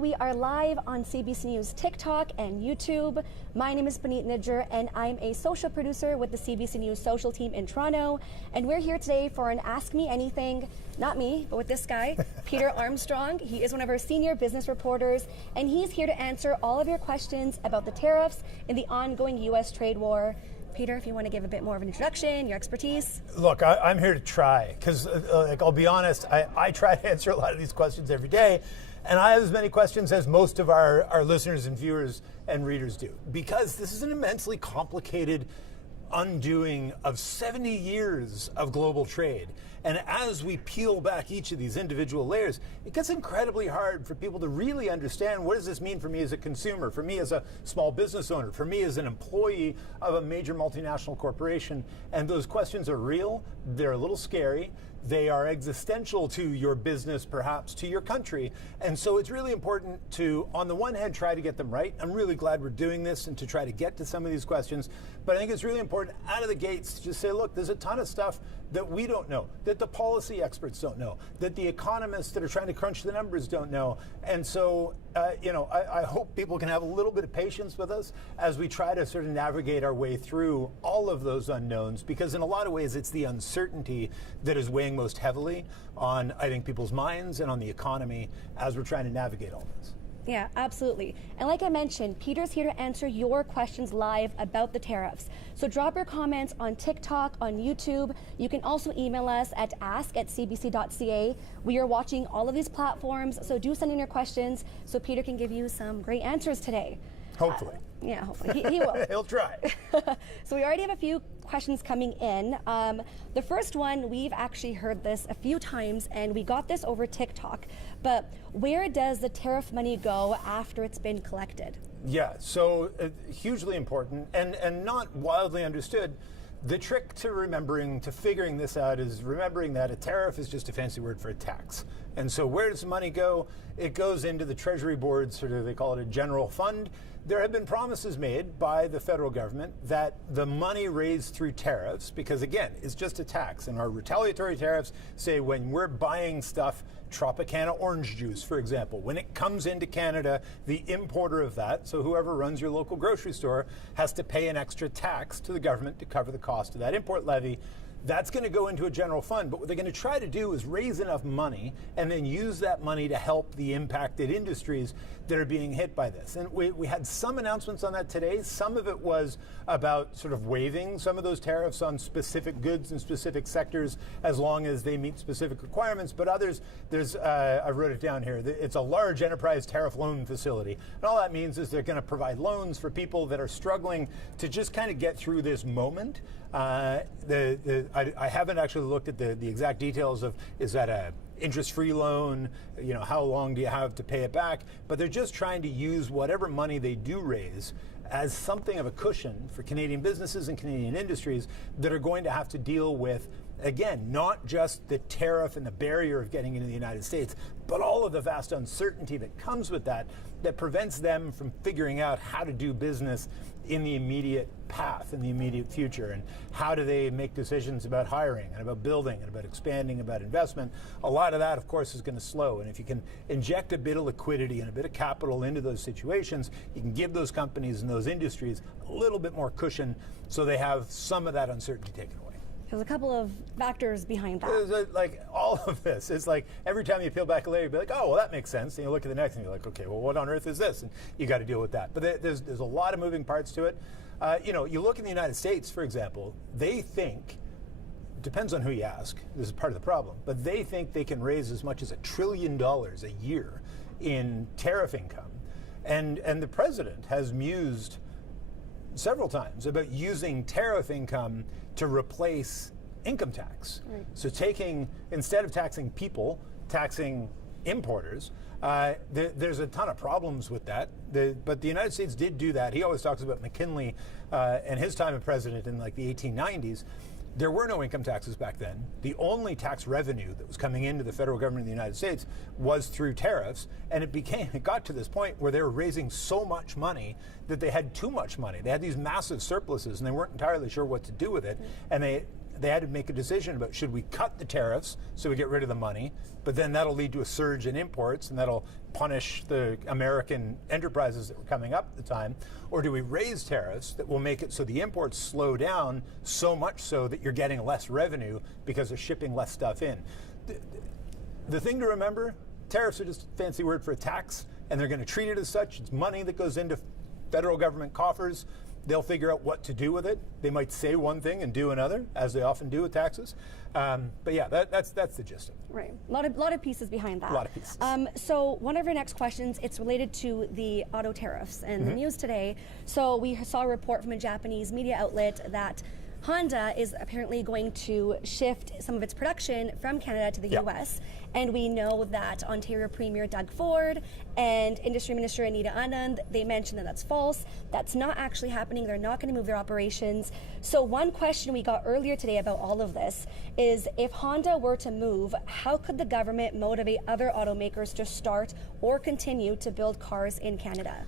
We are live on CBC News TikTok and YouTube. My name is Puneet Nijjar and I'm a social producer with the CBC News social team in Toronto. And we're here today for an Ask Me Anything, not me, but with this guy, Peter Armstrong. He is one of our senior business reporters and he's here to answer all of your questions about the tariffs in the ongoing U.S. trade war. Peter, if you want to give a bit more of an introduction, your expertise. Look, I'm here to try, because I'll be honest, I try to answer a lot of these questions every day, and I have as many questions as most of our listeners and viewers and readers do, because this is an immensely complicated undoing of 70 years of global trade. And as we peel back each of these individual layers, it gets incredibly hard for people to really understand, what does this mean for me as a consumer, for me as a small business owner, for me as an employee of a major multinational corporation. And those questions are real, they're a little scary, they are existential to your business, perhaps to your country. And so it's really important to, on the one hand, try to get them right. I'm really glad we're doing this and to try to get to some of these questions. But I think it's really important out of the gates to just say, look, there's a ton of stuff that we don't know, that the policy experts don't know, that the economists that are trying to crunch the numbers don't know. And so, I hope people can have a little bit of patience with us as we try to sort of navigate our way through all of those unknowns, because in a lot of ways it's the uncertainty that is weighing most heavily on, I think, people's minds and on the economy as we're trying to navigate all this. Yeah, absolutely. And like I mentioned, Peter's here to answer your questions live about the tariffs. So drop your comments on TikTok, on YouTube. You can also email us at ask@cbc.ca. We are watching all of these platforms, so do send in your questions so Peter can give you some great answers today. Hopefully. Yeah, hopefully. He will. He'll try. So we already have a few questions coming in. The first one, we've actually heard this a few times, and we got this over TikTok. But where does the tariff money go after it's been collected? Yeah, so hugely important and not wildly understood. The trick to figuring this out is remembering that a tariff is just a fancy word for a tax. And so where does the money go? It goes into the Treasury Board, they call it a general fund. There have been promises made by the federal government that the money raised through tariffs, because again, it's just a tax, and our retaliatory tariffs say when we're buying stuff, Tropicana orange juice, for example, when it comes into Canada, the importer of that, so whoever runs your local grocery store, has to pay an extra tax to the government to cover the cost of that import levy. That's going to go into a general fund, but what they're going to try to do is raise enough money and then use that money to help the impacted industries that are being hit by this. And we had some announcements on that today. Some of it was about sort of waiving some of those tariffs on specific goods and specific sectors as long as they meet specific requirements. But others, I wrote it down here, it's a large enterprise tariff loan facility. And all that means is they're going to provide loans for people that are struggling to just kind of get through this moment. I haven't actually looked at the exact details of, is that a interest-free loan, how long do you have to pay it back? But they're just trying to use whatever money they do raise as something of a cushion for Canadian businesses and Canadian industries that are going to have to deal with, again, not just the tariff and the barrier of getting into the United States, but all of the vast uncertainty that comes with that prevents them from figuring out how to do business in the immediate path, in the immediate future, and how do they make decisions about hiring and about building and about expanding, about investment. A lot of that, of course, is going to slow, and if you can inject a bit of liquidity and a bit of capital into those situations, you can give those companies and those industries a little bit more cushion so they have some of that uncertainty taken away. There's a couple of factors behind that. Like all of this, it's like every time you peel back a layer, you'll be like, oh, well, that makes sense. And you look at the next and you're like, okay, well, what on earth is this? And you got to deal with that. But there's a lot of moving parts to it. You look in the United States, for example, they think, depends on who you ask, this is part of the problem, but they think they can raise as much as $1 trillion a year in tariff income. And the president has mused several times about using tariff income to replace income tax. Right. So instead of taxing people, taxing importers. There's a ton of problems with that, but the United States did do that. He always talks about McKinley and his time as president in like the 1890s. There were no income taxes back then. The only tax revenue that was coming into the federal government of the United States was through tariffs, and it got to this point where they were raising so much money that they had too much money. They had these massive surpluses, and they weren't entirely sure what to do with it, and they had to make a decision about should we cut the tariffs so we get rid of the money, but then that'll lead to a surge in imports and that'll punish the American enterprises that were coming up at the time, or do we raise tariffs that will make it so the imports slow down so much so that you're getting less revenue because they're shipping less stuff in. The thing to remember, tariffs are just a fancy word for a tax, and they're going to treat it as such. It's money that goes into federal government coffers. They'll figure out what to do with it. They might say one thing and do another, as they often do with taxes. But yeah, that's the gist of it. Right. A lot of pieces behind that. A lot of pieces. So one of our next questions, it's related to the auto tariffs and the news today. So we saw a report from a Japanese media outlet that Honda is apparently going to shift some of its production from Canada to the US. And we know that Ontario Premier Doug Ford and Industry Minister Anita Anand, they mentioned that that's false. That's not actually happening. They're not going to move their operations. So one question we got earlier today about all of this is, if Honda were to move, how could the government motivate other automakers to start or continue to build cars in Canada?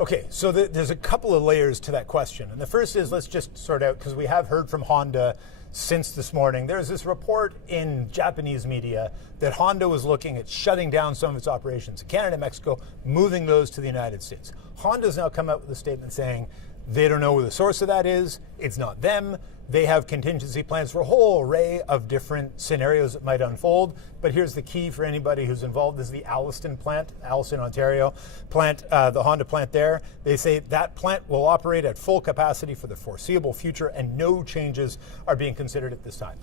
Okay, so there's a couple of layers to that question. And the first is, let's just sort out, because we have heard from Honda since this morning. There's this report in Japanese media that Honda was looking at shutting down some of its operations in Canada and Mexico, moving those to the United States. Honda's now come out with a statement saying they don't know who the source of that is. It's not them. They have contingency plans for a whole array of different scenarios that might unfold. But here's the key for anybody who's involved: is the Alliston plant, Alliston, Ontario plant, the Honda plant there. They say that plant will operate at full capacity for the foreseeable future, and no changes are being considered at this time.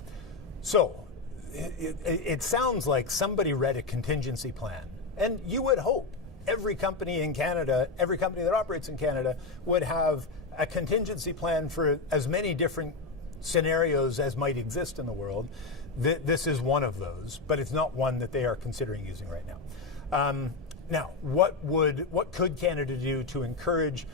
So it sounds like somebody read a contingency plan, and you would hope every company in Canada, every company that operates in Canada, would have a contingency plan for as many different scenarios as might exist in the world. This is one of those, but it's not one that they are considering using right now. Now, what could Canada do to encourage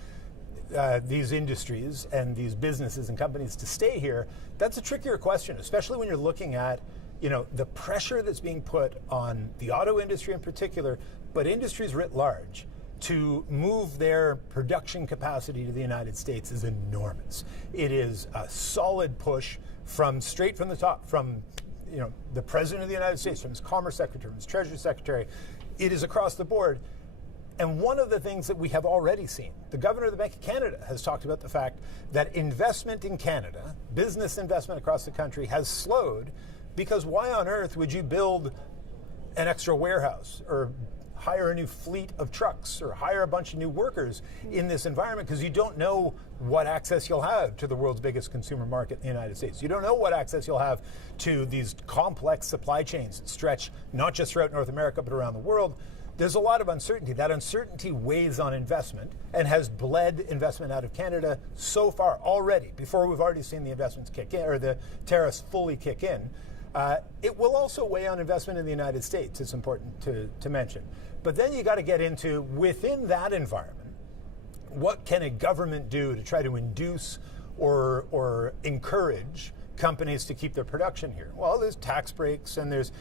these industries and these businesses and companies to stay here? That's a trickier question, especially when you're looking at, the pressure that's being put on the auto industry in particular, but industries writ large, to move their production capacity to the United States is enormous. It is a solid push straight from the top, from the President of the United States, from his Commerce Secretary, from his Treasury Secretary. It is across the board. And one of the things that we have already seen, the Governor of the Bank of Canada has talked about the fact that investment in Canada, business investment across the country, has slowed, because why on earth would you build an extra warehouse or hire a new fleet of trucks or hire a bunch of new workers in this environment? Because you don't know what access you'll have to the world's biggest consumer market in the United States. You don't know what access you'll have to these complex supply chains that stretch not just throughout North America but around the world. There's a lot of uncertainty. That uncertainty weighs on investment and has bled investment out of Canada so far already, before we've already seen the investments kick in, or the tariffs fully kick in. It will also weigh on investment in the United States. It's important to mention. But then you got to get into, within that environment, what can a government do to try to induce or encourage companies to keep their production here? Well, there's tax breaks, and there's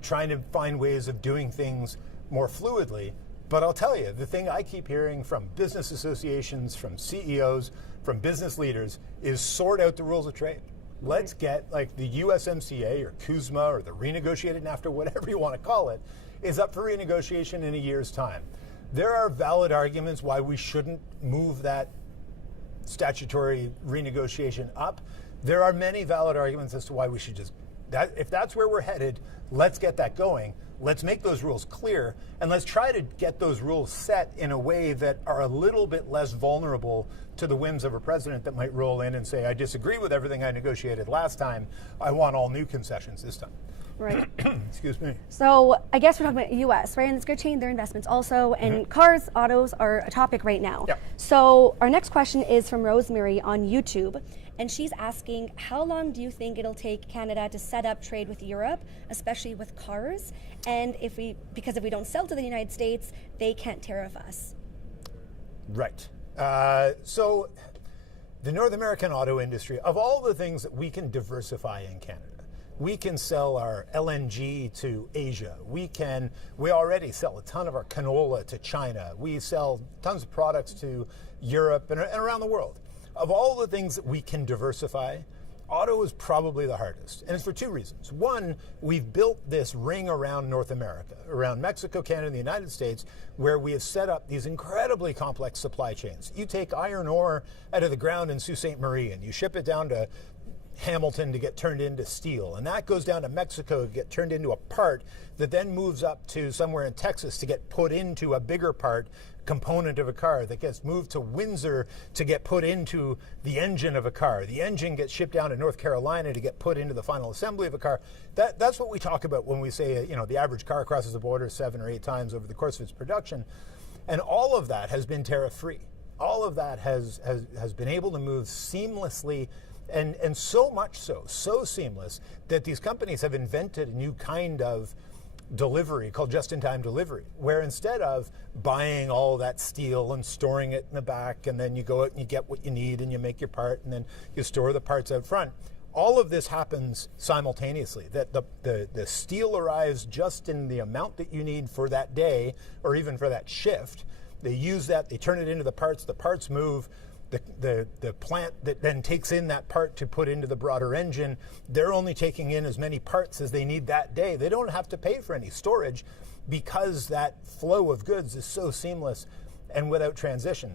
trying to find ways of doing things more fluidly. But I'll tell you, the thing I keep hearing from business associations, from CEOs, from business leaders, is sort out the rules of trade. Let's get, like, the USMCA or CUSMA or the renegotiated NAFTA, whatever you want to call it, is up for renegotiation in a year's time. There are valid arguments why we shouldn't move that statutory renegotiation up. There are many valid arguments as to why we should if that's where we're headed, let's get that going. Let's make those rules clear, and let's try to get those rules set in a way that are a little bit less vulnerable to the whims of a president that might roll in and say, I disagree with everything I negotiated last time. I want all new concessions this time. Right. Excuse me. So I guess we're talking about U.S., right? And it's going to change their investments also. And cars, autos are a topic right now. Yeah. So our next question is from Rosemary on YouTube. And she's asking, how long do you think it'll take Canada to set up trade with Europe, especially with cars? And because if we don't sell to the United States, they can't tariff us. Right. So the North American auto industry, of all the things that we can diversify in Canada, we can sell our LNG to Asia. We already sell a ton of our canola to China. We sell tons of products to Europe and around the world. Of all the things that we can diversify, Auto is probably the hardest, and it's for two reasons. One, we've built this ring around North America, around Mexico, Canada, and the United States, where we have set up these incredibly complex supply chains. You take iron ore out of the ground in Sault Ste. Marie, and you ship it down to Hamilton to get turned into steel, and that goes down to Mexico to get turned into a part that then moves up to somewhere in Texas to get put into a bigger part component of a car that gets moved to Windsor to get put into the engine of a car. The engine gets shipped down to North Carolina to get put into the final assembly of a car. That's what we talk about when we say, the average car crosses the border 7 or 8 times over the course of its production. And all of that has been tariff-free. All of that has been able to move seamlessly, and so much so seamless that these companies have invented a new kind of delivery called just-in-time delivery, where instead of buying all that steel and storing it in the back, and then you go out and you get what you need and you make your part, and then you store the parts out front, all of this happens simultaneously. That the steel arrives just in the amount that you need for that day or even for that shift. They use that, they turn it into the parts move. The plant that then takes in that part to put into the broader engine, they're only taking in as many parts as they need that day. They don't have to pay for any storage because that flow of goods is so seamless and without transition.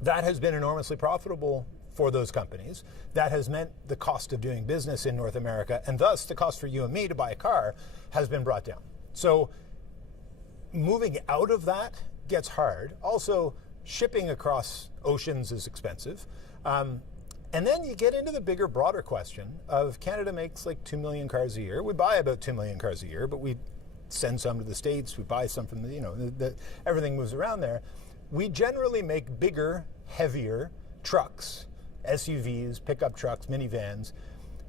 That has been enormously profitable for those companies. That has meant the cost of doing business in North America, and thus the cost for you and me to buy a car, has been brought down. So moving out of that gets hard. Also, shipping across oceans is expensive. And then you get into the bigger, broader question of Canada makes like 2 million cars a year. We buy about 2 million cars a year, but we send some to the States. We buy some from everything moves around there. We generally make bigger, heavier trucks, SUVs, pickup trucks, minivans,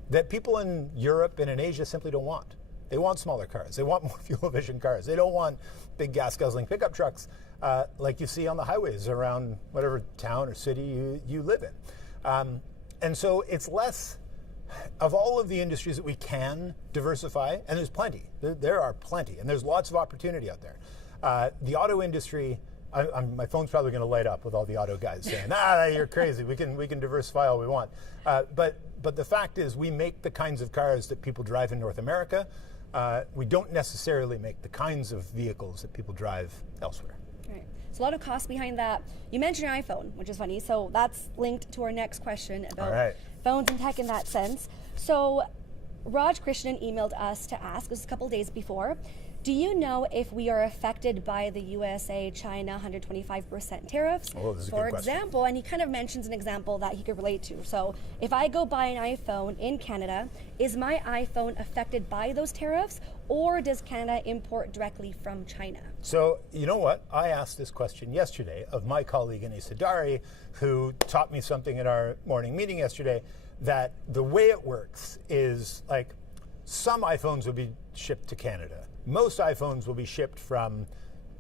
that people in Europe and in Asia simply don't want. They want smaller cars. They want more fuel-efficient cars. They don't want big gas-guzzling pickup trucks like you see on the highways around whatever town or city you live in. And so it's less of all of the industries that we can diversify, and there's plenty. There are plenty, and there's lots of opportunity out there. The auto industry, my phone's probably going to light up with all the auto guys saying, you're crazy. We can diversify all we want. But the fact is, we make the kinds of cars that people drive in North America. We don't necessarily make the kinds of vehicles that people drive elsewhere. Right. So a lot of costs behind that. You mentioned your iPhone, which is funny. So that's linked to our next question about phones and tech in that sense. So Raj Krishnan emailed us to ask, this was a couple days before, do you know if we are affected by the USA-China 125% tariffs? Oh, this is a For good question. example, and he kind of mentions an example that he could relate to. So if I go buy an iPhone in Canada, is my iPhone affected by those tariffs, or does Canada import directly from China? So, you know what? I asked this question yesterday of my colleague Anis Hadari, who taught me something at our morning meeting yesterday, that the way it works is like some iPhones will be shipped to Canada. Most iPhones will be shipped from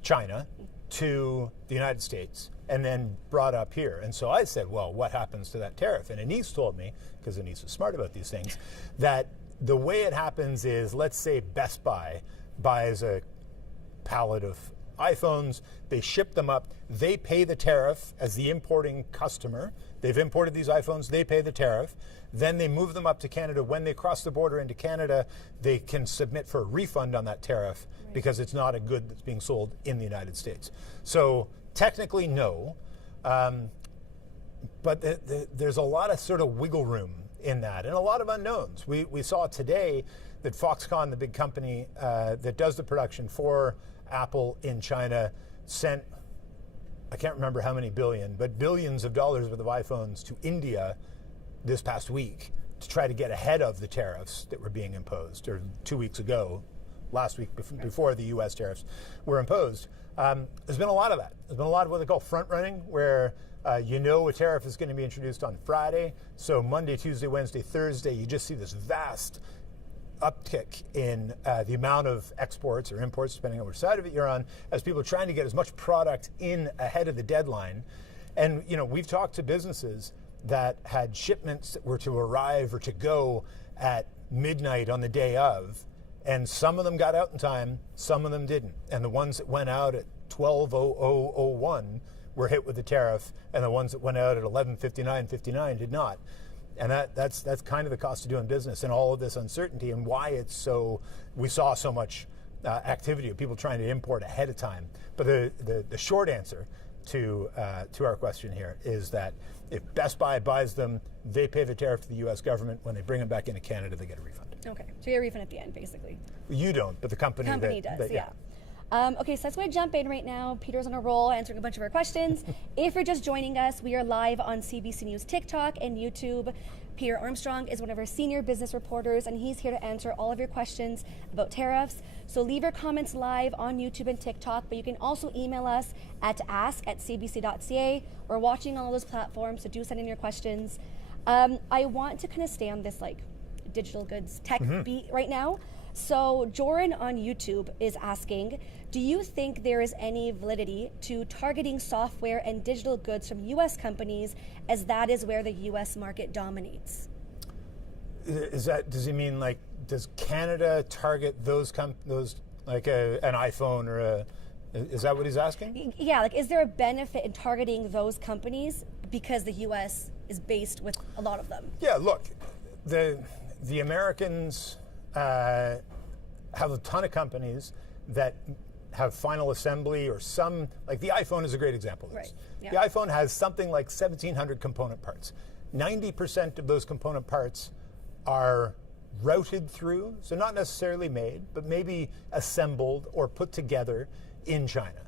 China to the United States and then brought up here. And so I said, well, what happens to that tariff? And Anis told me, because Anis is smart about these things, that the way it happens is, let's say Best Buy buys a pallet of iPhones, they ship them up, they pay the tariff as the importing customer. They've imported these iPhones, they pay the tariff. Then they move them up to Canada. When they cross the border into Canada, they can submit for a refund on that tariff because it's not a good that's being sold in the United States. So technically, no. But there's a lot of sort of wiggle room in that and a lot of unknowns. We saw today that Foxconn, the big company that does the production for Apple in China, sent, I can't remember how many billion, but billions of dollars worth of iPhones to India this past week to try to get ahead of the tariffs that were being imposed, or 2 weeks ago, last week, before the U.S. tariffs were imposed. There's been a lot of that. There's been a lot of what they call front running, where a tariff is going to be introduced on Friday. So Monday, Tuesday, Wednesday, Thursday, you just see this vast uptick in the amount of exports or imports, depending on which side of it you're on, as people are trying to get as much product in ahead of the deadline. And we've talked to businesses that had shipments that were to arrive or to go at midnight on the day of, and some of them got out in time, some of them didn't. And the ones that went out at 12:00:01 were hit with the tariff, and the ones that went out at 11:59:59 did not. And that's kind of the cost of doing business and all of this uncertainty and why we saw so much activity of people trying to import ahead of time. But the short answer to our question here is that if Best Buy buys them, they pay the tariff to the U.S. government. When they bring them back into Canada, they get a refund. Okay, so you get a refund at the end, basically. You don't, but the company does, yeah. Okay, so that's why I jump in right now. Peter's on a roll answering a bunch of our questions. If you're just joining us, we are live on CBC News TikTok and YouTube. Peter Armstrong is one of our senior business reporters, and he's here to answer all of your questions about tariffs. So leave your comments live on YouTube and TikTok, but you can also email us at ask@cbc.ca. We're watching on all those platforms, so do send in your questions. I want to kind of stay on this like digital goods tech beat right now. So Joran on YouTube is asking, do you think there is any validity to targeting software and digital goods from U.S. companies, as that is where the U.S. market dominates? Does he mean like, does Canada target those like an iPhone or is that what he's asking? Yeah, like is there a benefit in targeting those companies because the U.S. is based with a lot of them? Yeah, look, the Americans have a ton of companies that have final assembly or some, like the iPhone is a great example of this. Right. Yeah. The iPhone has something like 1,700 component parts. 90% of those component parts are routed through, so not necessarily made, but maybe assembled or put together in China.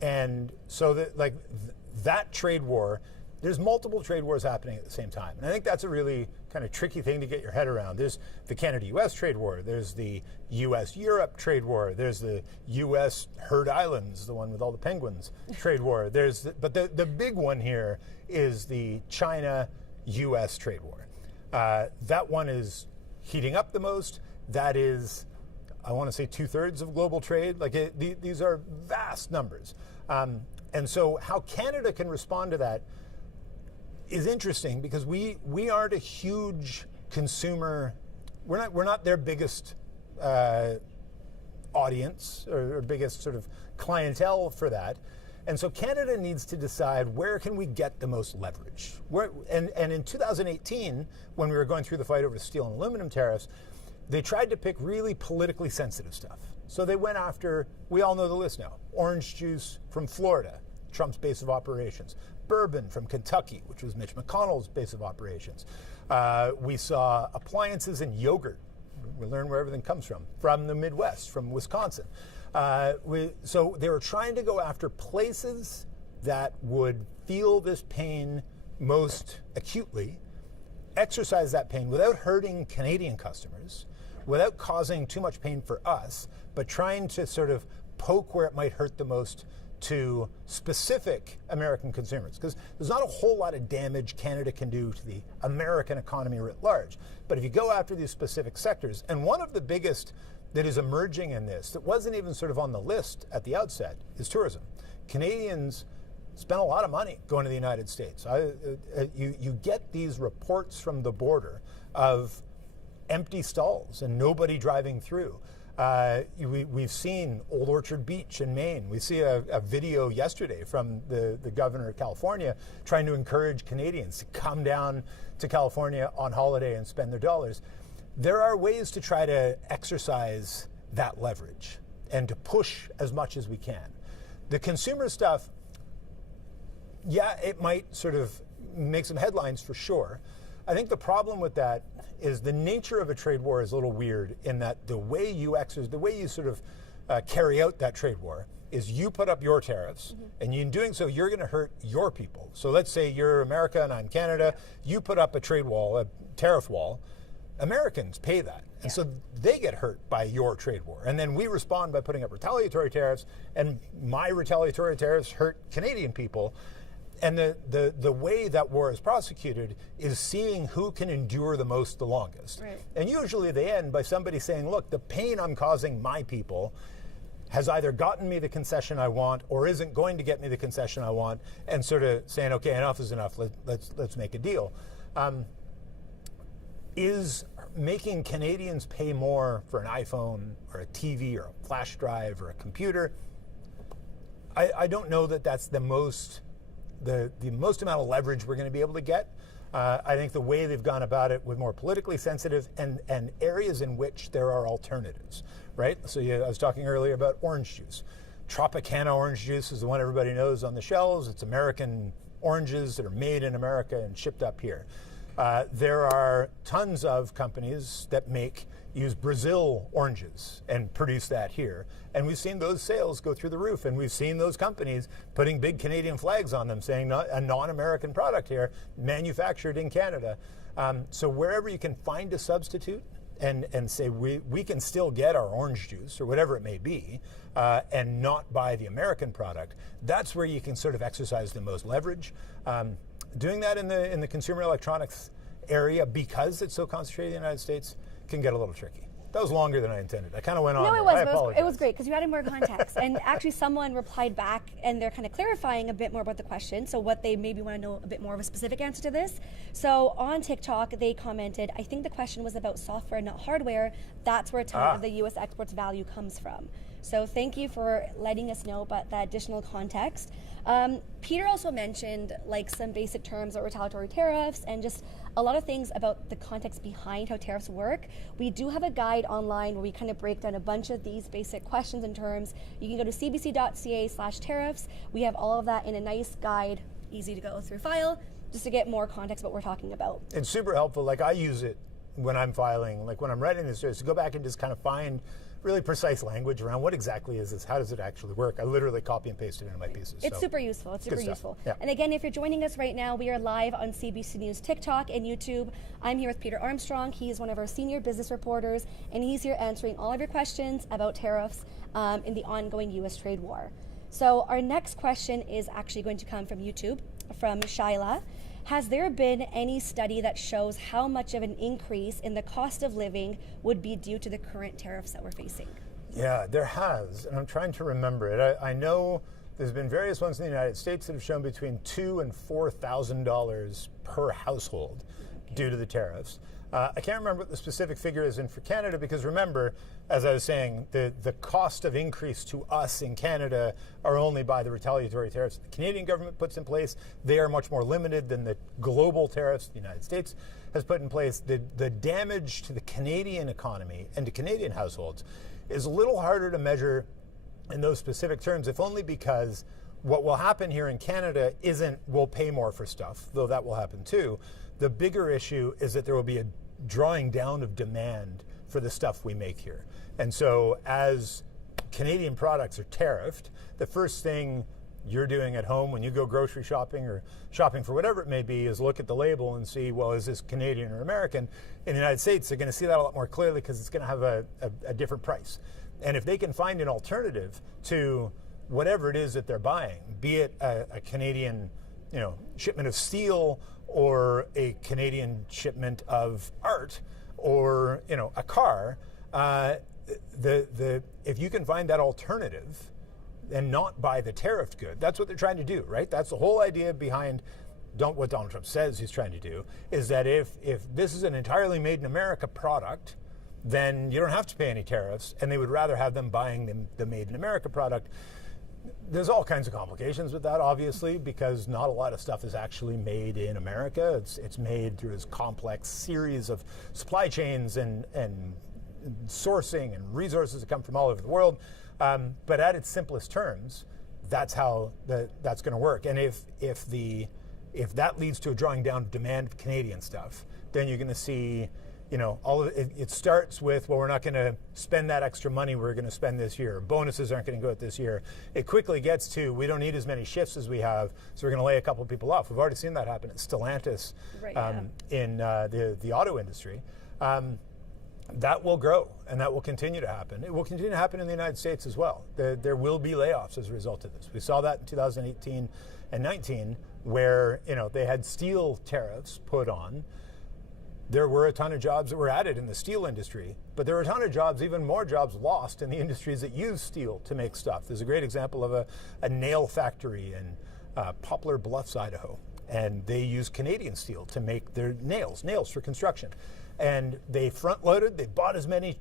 And so that trade war, there's multiple trade wars happening at the same time. And I think that's a really kind of tricky thing to get your head around. There's the Canada-US trade war. There's the US-Europe trade war. There's the US Heard Islands, the one with all the penguins, trade war. But the big one here is the China-US trade war. That one is heating up the most. That is, I want to say, 2/3 of global trade. These are vast numbers. And so how Canada can respond to that is interesting because we aren't a huge consumer. We're not their biggest audience or biggest sort of clientele for that. And so Canada needs to decide where can we get the most leverage. And in 2018, when we were going through the fight over steel and aluminum tariffs, they tried to pick really politically sensitive stuff. So they went after, we all know the list now, orange juice from Florida, Trump's base of operations. Bourbon from Kentucky, which was Mitch McConnell's base of operations. We saw appliances and yogurt. We learn where everything comes from the Midwest, from Wisconsin. So they were trying to go after places that would feel this pain most acutely, exercise that pain without hurting Canadian customers, without causing too much pain for us, but trying to sort of poke where it might hurt the most to specific American consumers, because there's not a whole lot of damage Canada can do to the American economy writ large. But if you go after these specific sectors, and one of the biggest that is emerging in this, that wasn't even sort of on the list at the outset, is tourism. Canadians spend a lot of money going to the United States. You get these reports from the border of empty stalls and nobody driving through. We've seen Old Orchard Beach in Maine. We see a video yesterday from the governor of California trying to encourage Canadians to come down to California on holiday and spend their dollars. There are ways to try to exercise that leverage and to push as much as we can. The consumer stuff, yeah, it might sort of make some headlines for sure. I think the problem with that is the nature of a trade war is a little weird in that the way you sort of carry out that trade war is you put up your tariffs, and in doing so, you're going to hurt your people. So let's say you're America and I'm Canada. You put up a trade wall, a tariff wall. Americans pay that. And so they get hurt by your trade war. And then we respond by putting up retaliatory tariffs, and my retaliatory tariffs hurt Canadian people. And the way that war is prosecuted is seeing who can endure the most the longest. Right. And usually they end by somebody saying, look, the pain I'm causing my people has either gotten me the concession I want or isn't going to get me the concession I want, and sort of saying, okay, enough is enough, let's make a deal. Is making Canadians pay more for an iPhone or a TV or a flash drive or a computer? I don't know that that's the most the most amount of leverage we're going to be able to get. I think the way they've gone about it with more politically sensitive and areas in which there are alternatives, right? So I was talking earlier about orange juice. Tropicana orange juice is the one everybody knows on the shelves. It's American oranges that are made in America and shipped up here. There are tons of companies that use Brazil oranges and produce that here. And we've seen those sales go through the roof. And we've seen those companies putting big Canadian flags on them saying a non-American product here, manufactured in Canada. So wherever you can find a substitute and say we can still get our orange juice or whatever it may be and not buy the American product, that's where you can sort of exercise the most leverage. Doing that in the consumer electronics area, because it's so concentrated in the United States, can get a little tricky. That was longer than I intended. I kind of went on. No, there. it was. I apologize. It was great because you added more context. And actually someone replied back and they're kind of clarifying a bit more about the question. So what they maybe want to know a bit more of a specific answer to this. So on TikTok, they commented, I think the question was about software, not hardware. That's where a ton of the U.S. exports value comes from. So thank you for letting us know about that additional context. Peter also mentioned like some basic terms of retaliatory tariffs and just a lot of things about the context behind how tariffs work. We do have a guide online where we kind of break down a bunch of these basic questions and terms. You can go to cbc.ca/tariffs. We have all of that in a nice guide, easy to go through file, just to get more context about what we're talking about. It's super helpful. Like I use it when I'm filing, like when I'm writing this, to go back and just kind of find really precise language around what exactly is this, how does it actually work. I literally copy and paste it into my pieces. It's super useful. It's super useful. Yeah. And again, if you're joining us right now, we are live on CBC News TikTok and YouTube. I'm here with Peter Armstrong. He is one of our senior business reporters, and he's here answering all of your questions about tariffs in the ongoing U.S. trade war. So our next question is actually going to come from YouTube, from Shaila. Has there been any study that shows how much of an increase in the cost of living would be due to the current tariffs that we're facing? Yeah, there has, and I'm trying to remember it. I know there's been various ones in the United States that have shown between $2,000 and $4,000 per household due to the tariffs. I can't remember what the specific figure is for Canada, because remember, as I was saying, the cost of increase to us in Canada are only by the retaliatory tariffs the Canadian government puts in place. They are much more limited than the global tariffs the United States has put in place. The damage to the Canadian economy and to Canadian households is a little harder to measure in those specific terms, if only because what will happen here in Canada isn't we'll pay more for stuff, though that will happen too. The bigger issue is that there will be a drawing down of demand for the stuff we make here. And so as Canadian products are tariffed, the first thing you're doing at home when you go grocery shopping or shopping for whatever it may be is look at the label and see, well, is this Canadian or American? In the United States, they're going to see that a lot more clearly because it's going to have a different price. And if they can find an alternative to whatever it is that they're buying, be it a Canadian shipment of steel or a Canadian shipment of art or a car, if you can find that alternative and not buy the tariffed good, that's what they're trying to do, right? That's the whole idea behind what Donald Trump says he's trying to do, is that if this is an entirely made in America product, then you don't have to pay any tariffs, and they would rather have them buying the made in America product. There's all kinds of complications with that, obviously, because not a lot of stuff is actually made in America. It's made through this complex series of supply chains and sourcing and resources that come from all over the world. But at its simplest terms, that's how that's going to work. And if that leads to a drawing down of demand of Canadian stuff, then you're going to see all of it starts with, well, we're not going to spend that extra money we're going to spend this year. Bonuses aren't going to go out this year. It quickly gets to, we don't need as many shifts as we have, so we're going to lay a couple of people off. We've already seen that happen at Stellantis in the auto industry. That will grow, and that will continue to happen. It will continue to happen in the United States as well. There will be layoffs as a result of this. We saw that in 2018 and 19, where they had steel tariffs put on. There were a ton of jobs that were added in the steel industry, but there were a ton of jobs, even more jobs lost in the industries that use steel to make stuff. There's a great example of a nail factory in Poplar Bluffs, Idaho, and they use Canadian steel to make their nails for construction. And they front-loaded, they bought as many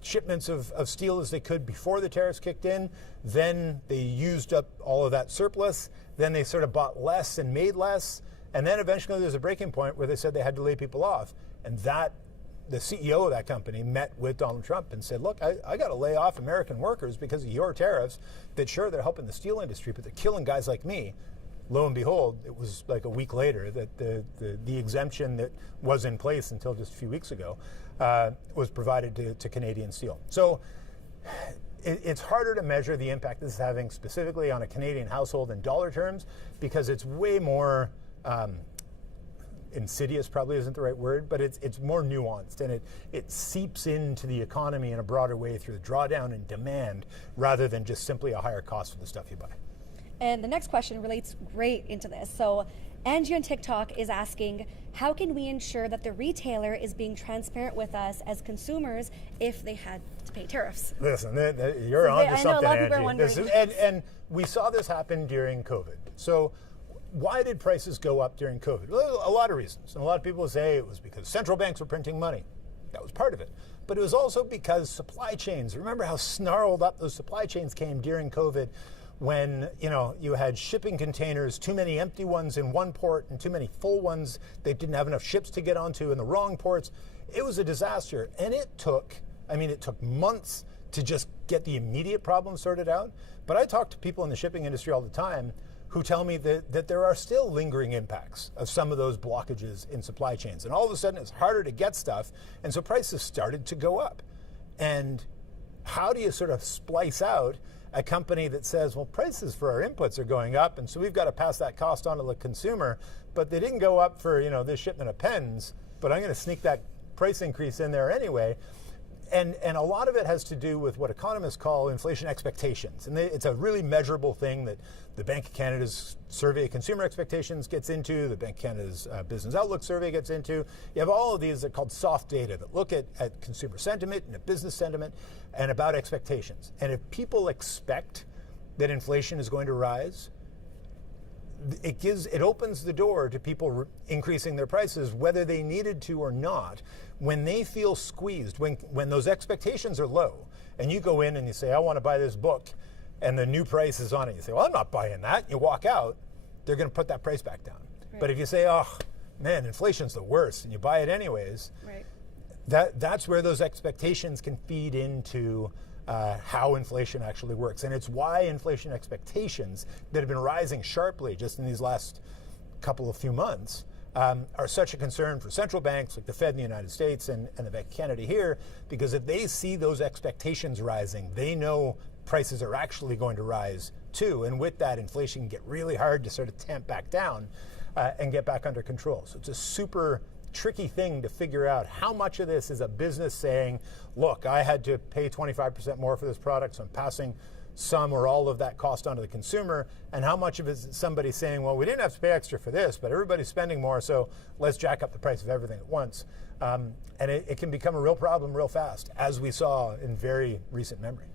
shipments of steel as they could before the tariffs kicked in. Then they used up all of that surplus. Then they sort of bought less and made less. And then eventually there's a breaking point where they said they had to lay people off. And the CEO of that company met with Donald Trump and said, look, I got to lay off American workers because of your tariffs that sure, they're helping the steel industry, but they're killing guys like me. Lo and behold, it was like a week later that the exemption that was in place until just a few weeks ago was provided to Canadian Steel. So it's harder to measure the impact this is having specifically on a Canadian household in dollar terms because it's way more insidious, probably isn't the right word, but it's more nuanced, and it seeps into the economy in a broader way through the drawdown in demand rather than just simply a higher cost for the stuff you buy. And the next question relates great into this. So Angie on TikTok is asking, how can we ensure that the retailer is being transparent with us as consumers if they had to pay tariffs? Listen, you're on to something, I know a lot of people are Angie. wondering. And we saw this happen during COVID. So why did prices go up during COVID? Well, a lot of reasons. And a lot of people say it was because central banks were printing money. That was part of it. But it was also because supply chains. Remember how snarled up those supply chains came during COVID when you had shipping containers, too many empty ones in one port and too many full ones they didn't have enough ships to get onto in the wrong ports. It was a disaster. And it took months to just get the immediate problem sorted out. But I talk to people in the shipping industry all the time who tell me that there are still lingering impacts of some of those blockages in supply chains. And all of a sudden it's harder to get stuff, and so prices started to go up. And how do you sort of splice out a company that says, well, prices for our inputs are going up, and so we've got to pass that cost on to the consumer, but they didn't go up for this shipment of pens, but I'm going to sneak that price increase in there anyway. And a lot of it has to do with what economists call inflation expectations. And it's a really measurable thing that the Bank of Canada's survey of consumer expectations gets into, the Bank of Canada's Business Outlook survey gets into. You have all of these that are called soft data that look at consumer sentiment and at business sentiment and about expectations. And if people expect that inflation is going to rise, it opens the door to people increasing their prices, whether they needed to or not. When they feel squeezed, when those expectations are low, and you go in and you say, I want to buy this book, and the new price is on it, you say, well, I'm not buying that. You walk out, they're going to put that price back down. Right. But if you say, oh, man, inflation's the worst, and you buy it anyways, right. That's where those expectations can feed into how inflation actually works. And it's why inflation expectations that have been rising sharply just in these last few months are such a concern for central banks like the Fed in the United States and the Bank of Canada here, because if they see those expectations rising, they know prices are actually going to rise too. And with that, inflation can get really hard to sort of tamp back down and get back under control. So it's a super tricky thing to figure out how much of this is a business saying, look, I had to pay 25% more for this product, so I'm passing some or all of that cost onto the consumer, and how much of it is somebody saying, well, we didn't have to pay extra for this, but everybody's spending more, so let's jack up the price of everything at once. And it can become a real problem real fast, as we saw in very recent memory.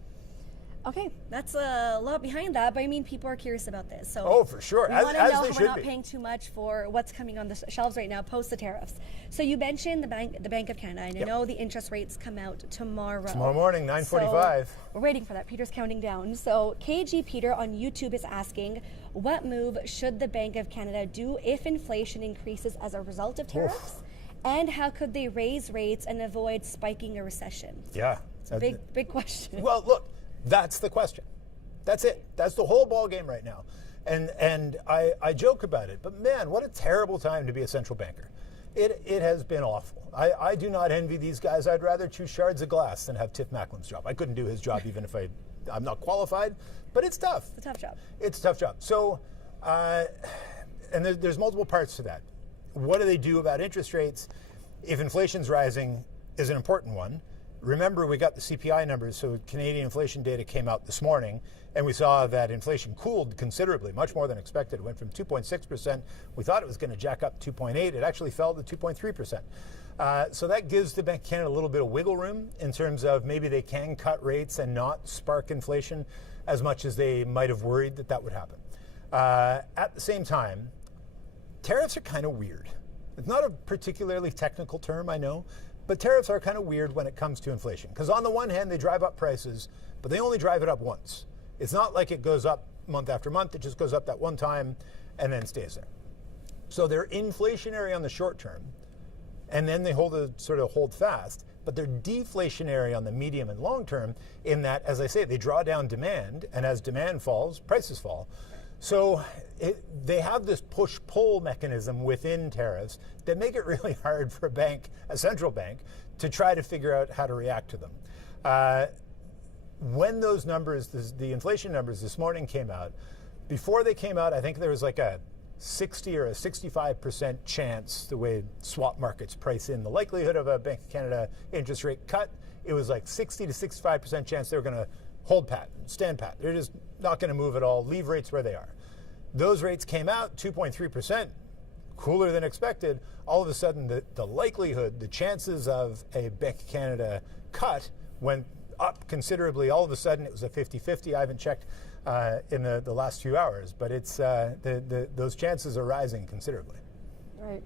Okay, that's a lot behind that, but I mean, people are curious about this. So oh, for sure. We want to know if we're not paying too much for what's coming on the shelves right now post the tariffs. So you mentioned the Bank of Canada, and I know the interest rates come out tomorrow. Tomorrow morning, 9:45. So we're waiting for that. Peter's counting down. So KG Peter on YouTube is asking, what move should the Bank of Canada do if inflation increases as a result of tariffs? And how could they raise rates and avoid spiking a recession? Yeah. It's a big question. Well, look. That's the question. That's it. That's the whole ball game right now. And I joke about it, but man, what a terrible time to be a central banker. It has been awful. I do not envy these guys. I'd rather chew shards of glass than have Tiff Macklin's job. I couldn't do his job even if I'm not qualified, but it's tough. It's a tough job. It's a tough job. So, and there's multiple parts to that. What do they do about interest rates? If inflation's rising is an important one. Remember, we got the CPI numbers, so Canadian inflation data came out this morning, and we saw that inflation cooled considerably, much more than expected. It went from 2.6%. We thought it was going to jack up 2.8. It actually fell to 2.3%. So that gives the Bank of Canada a little bit of wiggle room in terms of maybe they can cut rates and not spark inflation as much as they might have worried that would happen. At the same time, tariffs are kind of weird. It's not a particularly technical term, I know, But tariffs are kind of weird when it comes to inflation, because on the one hand, they drive up prices, but they only drive it up once. It's not like it goes up month after month. It just goes up that one time and then stays there. So they're inflationary on the short term, and then they hold fast, but they're deflationary on the medium and long term in that, as I say, they draw down demand, and as demand falls, prices fall. So they have this push-pull mechanism within tariffs that make it really hard for a central bank, to try to figure out how to react to them. When those numbers, the inflation numbers this morning came out, before they came out, I think there was like a 60 or a 65% chance, the way swap markets price in the likelihood of a Bank of Canada interest rate cut. It was like 60 to 65% chance they were going to hold pat, stand pat. They're just not going to move at all, leave rates where they are. Those rates came out 2.3%, cooler than expected. All of a sudden, the likelihood, the chances of a Bank of Canada cut went up considerably. All of a sudden, it was a 50-50. I haven't checked in the last few hours, but it's those chances are rising considerably. Right.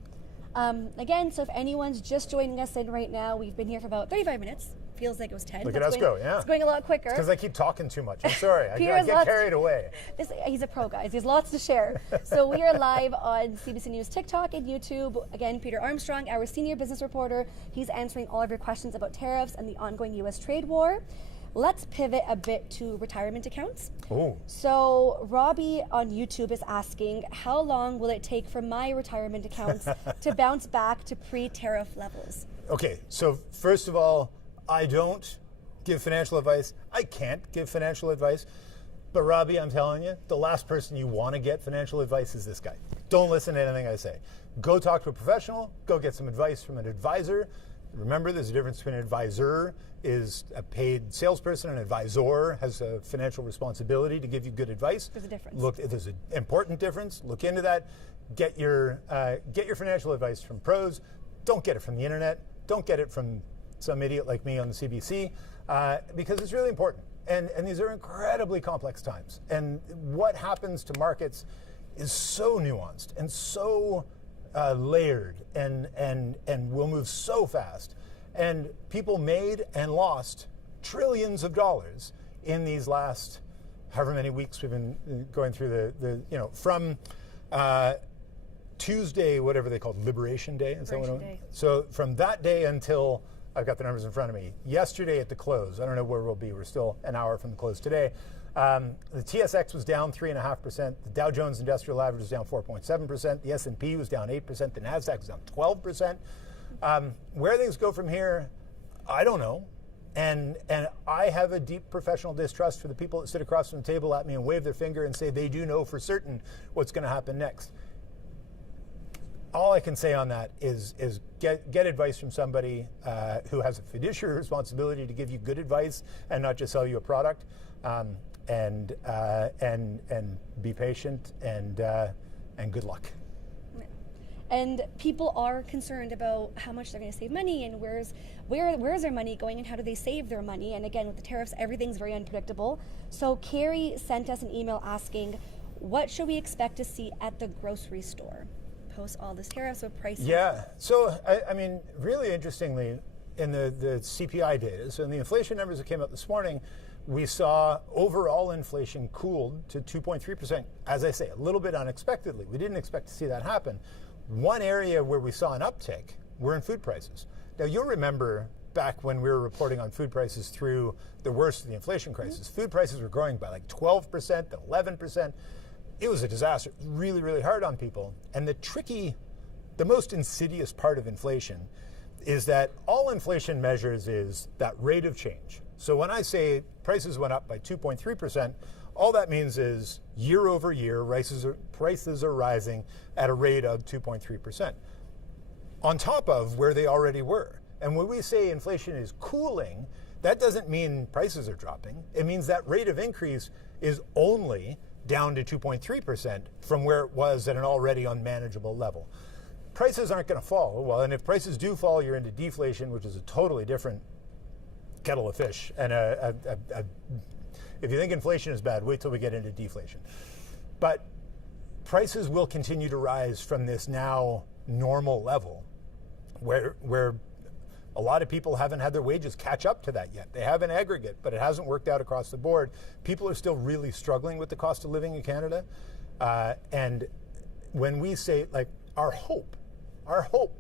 Again, so if anyone's just joining us in right now, we've been here for about 35 minutes. Feels like it was 10. Look at us go, yeah. It's going a lot quicker. Because I keep talking too much. I'm sorry. I get carried away. He's a pro, guys. He has lots to share. So we are live on CBC News TikTok and YouTube. Again, Peter Armstrong, our senior business reporter. He's answering all of your questions about tariffs and the ongoing U.S. trade war. Let's pivot a bit to retirement accounts. Ooh. So Robbie on YouTube is asking, how long will it take for my retirement accounts to bounce back to pre-tariff levels? Okay, so first of all, I don't give financial advice. I can't give financial advice. But Robbie, I'm telling you, the last person you want to get financial advice is this guy. Don't listen to anything I say. Go talk to a professional. Go get some advice from an advisor. Remember, there's a difference between an advisor is a paid salesperson, an advisor has a financial responsibility to give you good advice. There's a difference. Look, there's an important difference. Look into that. Get your financial advice from pros. Don't get it from the internet. Don't get it from some idiot like me on the CBC, because it's really important. And these are incredibly complex times. And what happens to markets is so nuanced and so layered and will move so fast. And people made and lost trillions of dollars in these last however many weeks we've been going through from Tuesday, whatever they called Liberation Day. So from that day until, I've got the numbers in front of me, yesterday at the close, I don't know where we'll be, we're still an hour from the close today, the TSX was down 3.5%, the Dow Jones Industrial Average was down 4.7%, the S&P was down 8%, the NASDAQ was down 12%. Where things go from here, I don't know. And I have a deep professional distrust for the people that sit across from the table at me and wave their finger and say they do know for certain what's going to happen next. All I can say on that is get advice from somebody who has a fiduciary responsibility to give you good advice and not just sell you a product, and be patient and good luck. And people are concerned about how much they're going to save money and where's their money going and how do they save their money. And again, with the tariffs, everything's very unpredictable. So Carrie sent us an email asking, what should we expect to see at the grocery store post all this tariffs with prices? Yeah, so I mean, really interestingly, in the CPI data, so in the inflation numbers that came out this morning, we saw overall inflation cooled to 2.3%. As I say, a little bit unexpectedly. We didn't expect to see that happen. One area where we saw an uptick were in food prices. Now, you'll remember back when we were reporting on food prices through the worst of the inflation crisis, food prices were growing by like 12%, then 11%. It was a disaster. It was really, really hard on people. And the most insidious part of inflation is that all inflation measures is that rate of change. So when I say prices went up by 2.3%, all that means is year over year, prices are rising at a rate of 2.3%, on top of where they already were. And when we say inflation is cooling, that doesn't mean prices are dropping. It means that rate of increase is only down to 2.3% from where it was at an already unmanageable level. Prices aren't going to fall. Well, and if prices do fall, you're into deflation, which is a totally different kettle of fish. And if you think inflation is bad, wait till we get into deflation. But prices will continue to rise from this now normal level where A lot of people haven't had their wages catch up to that yet. They have an aggregate, but it hasn't worked out across the board. People are still really struggling with the cost of living in Canada. And when we say, like, our hope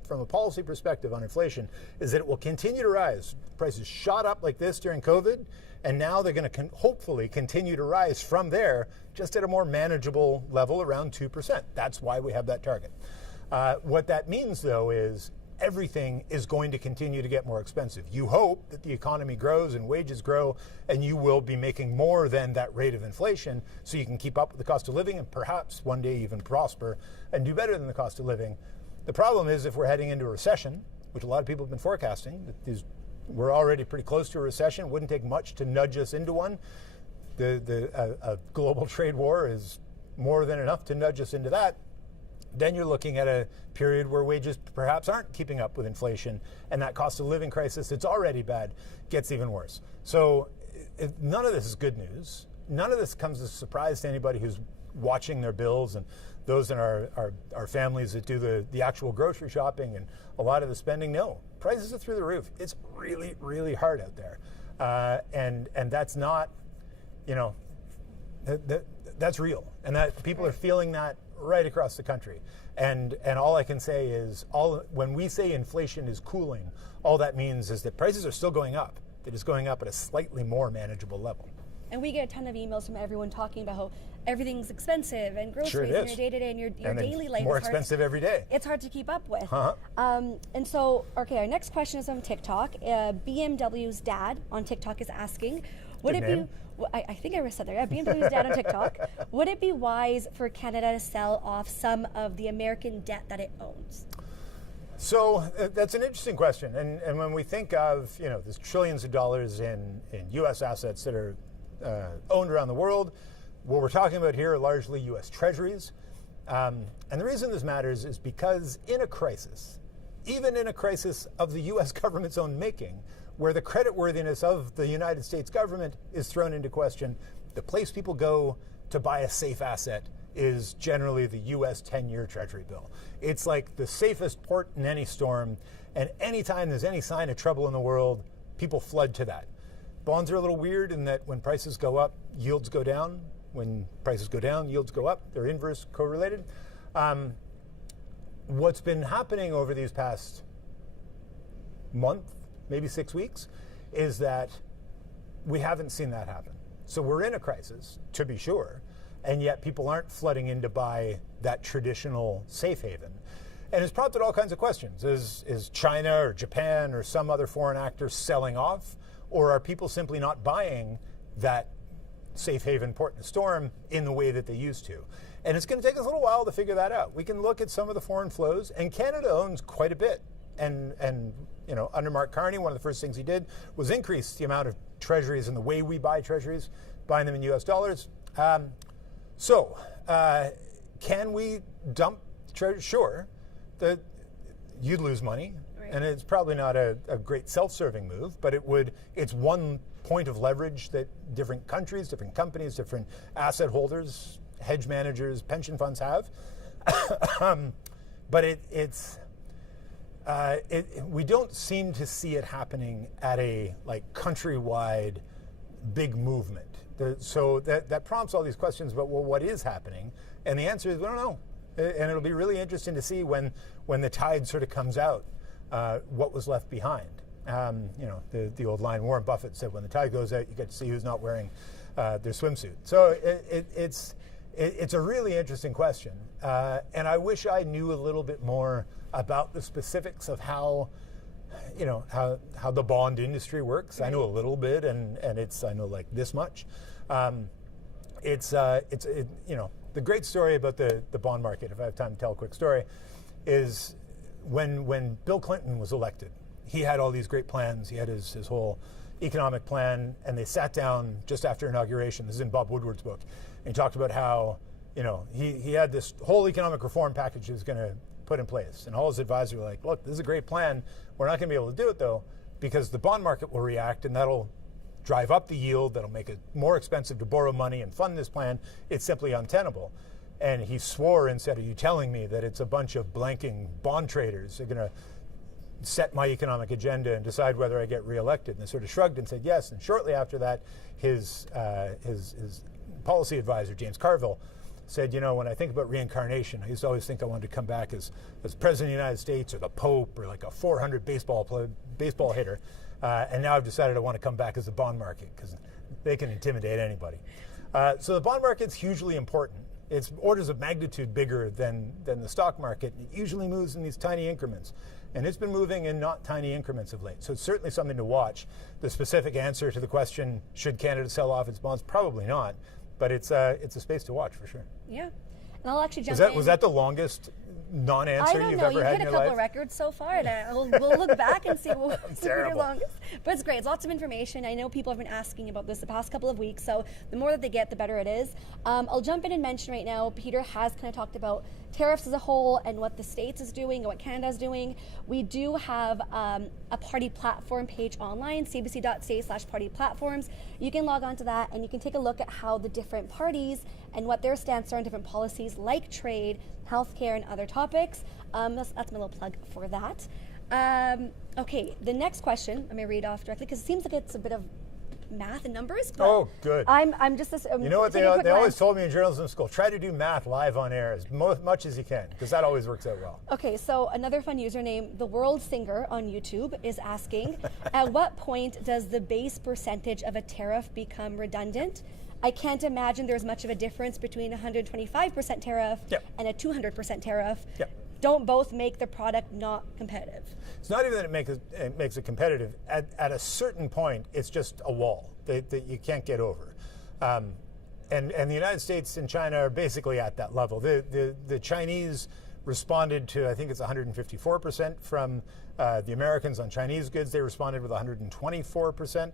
from a policy perspective on inflation is that it will continue to rise. Prices shot up like this during COVID, and now they're going to hopefully continue to rise from there, just at a more manageable level around 2%. That's why we have that target. What that means, though, is everything is going to continue to get more expensive. You hope that the economy grows and wages grow, and you will be making more than that rate of inflation so you can keep up with the cost of living and perhaps one day even prosper and do better than the cost of living. The problem is if we're heading into a recession, which a lot of people have been forecasting, we're already pretty close to a recession. It wouldn't take much to nudge us into one. A global trade war is more than enough to nudge us into that. Then you're looking at a period where wages perhaps aren't keeping up with inflation, and that cost of living crisis, it's already bad, gets even worse. So none of this is good news. None of this comes as a surprise to anybody who's watching their bills and those in our families that do the actual grocery shopping and a lot of the spending. No, prices are through the roof. It's really, really hard out there. And that's not, that's real. And that people are feeling that right across the country. And all I can say is, when we say inflation is cooling, all that means is that prices are still going up. They're just going up at a slightly more manageable level. And we get a ton of emails from everyone talking about how everything's expensive and groceries and your day-to-day and your daily life. More expensive every day. It's hard to keep up with. Uh-huh. And so, okay, our next question is on TikTok. BMW's dad on TikTok is asking, would it be, I think I said that, yeah, BMW's dad on TikTok, would it be wise for Canada to sell off some of the American debt that it owns? So that's an interesting question. And when we think of, there's trillions of dollars in U.S. assets that are owned around the world, what we're talking about here are largely U.S. treasuries. And the reason this matters is because in a crisis, even in a crisis of the U.S. government's own making, where the creditworthiness of the United States government is thrown into question, the place people go to buy a safe asset is generally the U.S. 10-year Treasury bill. It's like the safest port in any storm, and anytime there's any sign of trouble in the world, people flood to that. Bonds are a little weird in that when prices go up, yields go down. When prices go down, yields go up. They're inverse correlated. What's been happening over these past month, maybe 6 weeks, is that we haven't seen that happen. So we're in a crisis, to be sure, and yet people aren't flooding in to buy that traditional safe haven. And it's prompted all kinds of questions. Is China or Japan or some other foreign actor selling off? Or are people simply not buying that safe haven port in a storm in the way that they used to? And it's going to take us a little while to figure that out. We can look at some of the foreign flows, and Canada owns quite a bit. And under Mark Carney, one of the first things he did was increase the amount of treasuries and the way we buy treasuries, buying them in US dollars. Can we dump treasuries? Sure. You'd lose money. Right. And it's probably not a great self-serving move, but it's one point of leverage that different countries, different companies, different asset holders, hedge managers, pension funds have. But we don't seem to see it happening at a countrywide big movement. So that prompts all these questions about, well, what is happening? And the answer is, we don't know. And it'll be really interesting to see when the tide sort of comes out, what was left behind. The old line Warren Buffett said, when the tide goes out, you get to see who's not wearing their swimsuit. So it's a really interesting question. And I wish I knew a little bit more about the specifics of how the bond industry works. Right. I know a little bit, and I know like this much. The great story about the bond market, if I have time to tell a quick story, is when Bill Clinton was elected, he had all these great plans. He had his whole economic plan, and they sat down just after inauguration. This is in Bob Woodward's book. And he talked about how, he had this whole economic reform package he was going to put in place. And all his advisors were like, look, this is a great plan. We're not going to be able to do it, though, because the bond market will react, and that'll drive up the yield. That'll make it more expensive to borrow money and fund this plan. It's simply untenable. And he swore and said, are you telling me that it's a bunch of blanking bond traders? They're going to set my economic agenda and decide whether I get reelected. And they sort of shrugged and said yes. And shortly after that, his policy advisor, James Carville, said, you know, when I think about reincarnation, I used to always think I wanted to come back as president of the United States or the Pope or like a 400 baseball hitter. And now I've decided I want to come back as the bond market because they can intimidate anybody. So the bond market's hugely important. It's orders of magnitude bigger than the stock market. It usually moves in these tiny increments. And it's been moving in not tiny increments of late. So it's certainly something to watch. The specific answer to the question, should Canada sell off its bonds? Probably not. But it's a space to watch for sure. Yeah. And I'll actually jump in. Was that the longest non-answer you've ever had in your life? You've hit a couple records so far, and we'll look back and see what was your longest. But it's great. It's lots of information. I know people have been asking about this the past couple of weeks, so the more that they get, the better it is. I'll jump in and mention right now, Peter has kind of talked about tariffs as a whole and what the States is doing and what Canada is doing. We do have a party platform page online, cbc.ca/party platforms. You can log on to that and you can take a look at how the different parties and what their stance are on different policies like trade, healthcare, and other topics. That's my little plug for that. Okay, the next question, let me read off directly because it seems like it's a bit of math and numbers. But oh, good. I'm just you know what they always told me in journalism school? Try to do math live on air as much as you can because that always works out well. Okay, so another fun username, the World Singer on YouTube, is asking, at what point does the base percentage of a tariff become redundant? I can't imagine there's much of a difference between a 125% tariff and a 200% tariff. Yep. Don't both make the product not competitive? It's not even that it makes it competitive. At a certain point, it's just a wall that you can't get over. And the United States and China are basically at that level. The Chinese responded to, I think it's 154% from the Americans on Chinese goods. They responded with 124%.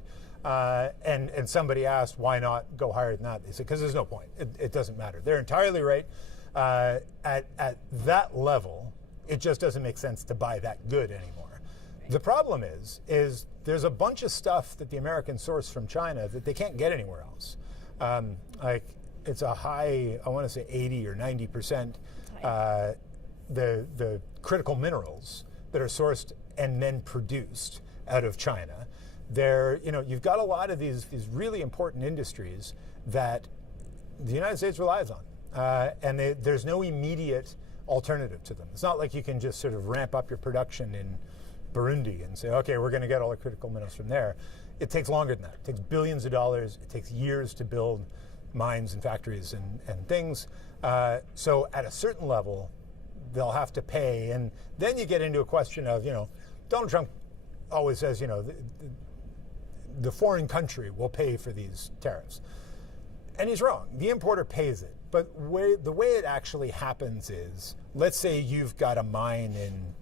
And somebody asked, why not go higher than that? They said, because there's no point. It doesn't matter. They're entirely right. At that level, it just doesn't make sense to buy that good anymore. The problem is there's a bunch of stuff that the Americans source from China that they can't get anywhere else. Like it's a high, I want to say 80 or 90%, the critical minerals that are sourced and then produced out of China. You've got a lot of these really important industries that the United States relies on. And there's no immediate alternative to them. It's not like you can just sort of ramp up your production in Burundi and say, okay, we're going to get all the critical minerals from there. It takes longer than that. It takes billions of dollars. It takes years to build mines and factories and things. So at a certain level, they'll have to pay. And then you get into a question of, Donald Trump always says, the foreign country will pay for these tariffs. And he's wrong. The importer pays it. But the way it actually happens is, let's say you've got a mine in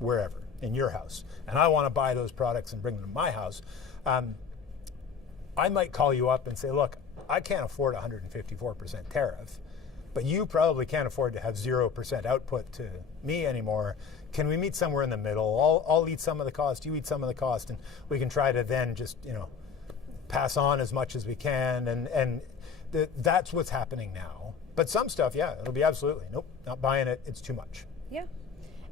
wherever, in your house, and I want to buy those products and bring them to my house. I might call you up and say, look, I can't afford a 154% tariff, but you probably can't afford to have 0% output to me anymore. Can we meet somewhere in the middle? I'll eat some of the cost, you eat some of the cost, and we can try to then just, pass on as much as we can. And that's what's happening now. But some stuff, it'll be absolutely, nope, not buying it. It's too much. Yeah.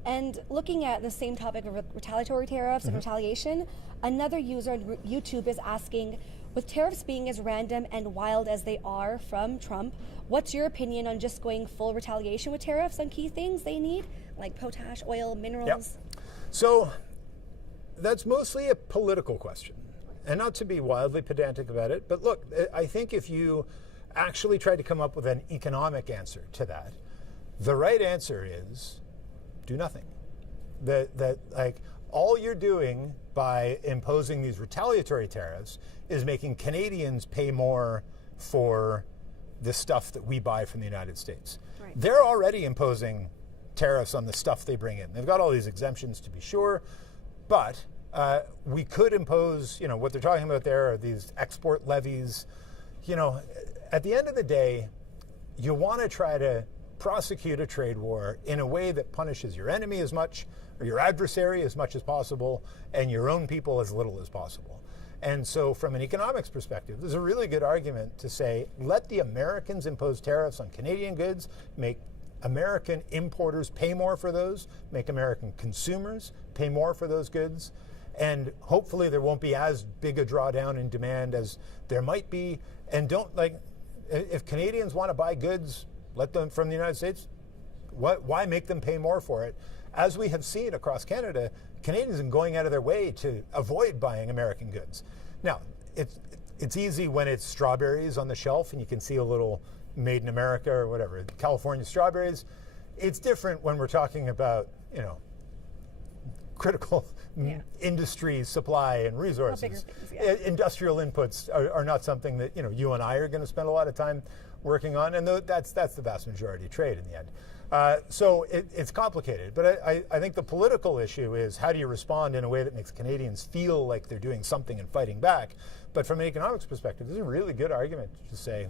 And looking at the same topic of retaliatory tariffs and retaliation, another user on YouTube is asking, with tariffs being as random and wild as they are from Trump, what's your opinion on just going full retaliation with tariffs on key things they need, like potash, oil, minerals? Yep. So that's mostly a political question. And not to be wildly pedantic about it, but look, I think if you actually try to come up with an economic answer to that, the right answer is do nothing. That all you're doing by imposing these retaliatory tariffs is making Canadians pay more for the stuff that we buy from the United States. Right. They're already imposing tariffs on the stuff they bring in. They've got all these exemptions to be sure, but we could impose, what they're talking about there are these export levies. At the end of the day, you want to try to prosecute a trade war in a way that punishes your enemy as much, or your adversary as much as possible, and your own people as little as possible. And so from an economics perspective, there's a really good argument to say, let the Americans impose tariffs on Canadian goods, make American importers pay more for those, make American consumers pay more for those goods, and hopefully there won't be as big a drawdown in demand as there might be. And if Canadians want to buy goods, let them from the United States, why make them pay more for it? As we have seen across Canada, Canadians are going out of their way to avoid buying American goods. Now, it's easy when it's strawberries on the shelf and you can see a little made in America or whatever, California strawberries. It's different when we're talking about, critical industry supply and resources. Things, Industrial inputs are not something that you and I are going to spend a lot of time working on, and that's the vast majority of trade in the end. So it's complicated, but I think the political issue is how do you respond in a way that makes Canadians feel like they're doing something and fighting back. But from an economics perspective, this is a really good argument to say,